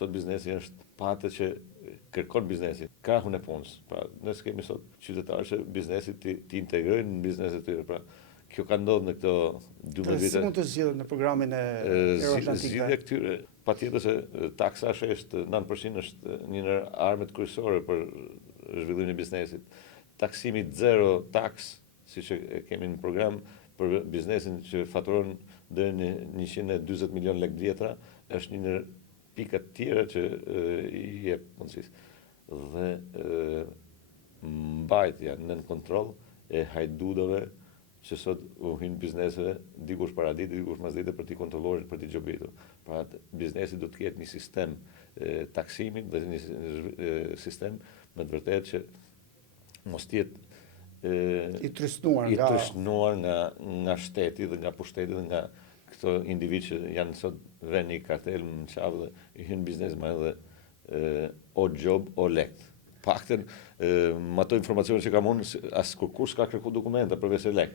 sot biznesi është patë që kërkon biznesi, krahun e punës. Pra, nëse kemi sot qytetarë që biznesi ti integrojnë në bizneset tyre. Pra, kjo ka ndodhur në këto 12 vite. Si mund të zgjidhet në programin e Euroatlantik? Zgjidhja këtyre, patjetër se taksa është 9% është një në armët kryesore për zhvillimin e biznesit. Taksimi zero tax, siç e kemi në program për biznesin që faturon deri në 140 milion lekë vjetra, është një në pikat tjera që i jep mundësisë. Dhe mbajtja nën kontroll e hajdudove që sot u hynë bizneseve dikush para ditë, dikush mas dite për t'i kontrolluar, për t'i gjobitur. Pra, biznesi do të ketë një sistem taksimit dhe një sistem me të vërtetë që mos tjetë i trysnuar nga shteti dhe nga pushteti dhe nga këto individ që janë sot vënë një kartel në qavë dhe i hynë biznes më edhe o job o lekt. Paktën, më ato informacione që kam unë, as kur s'ka kërku dokumenta përveç se lek.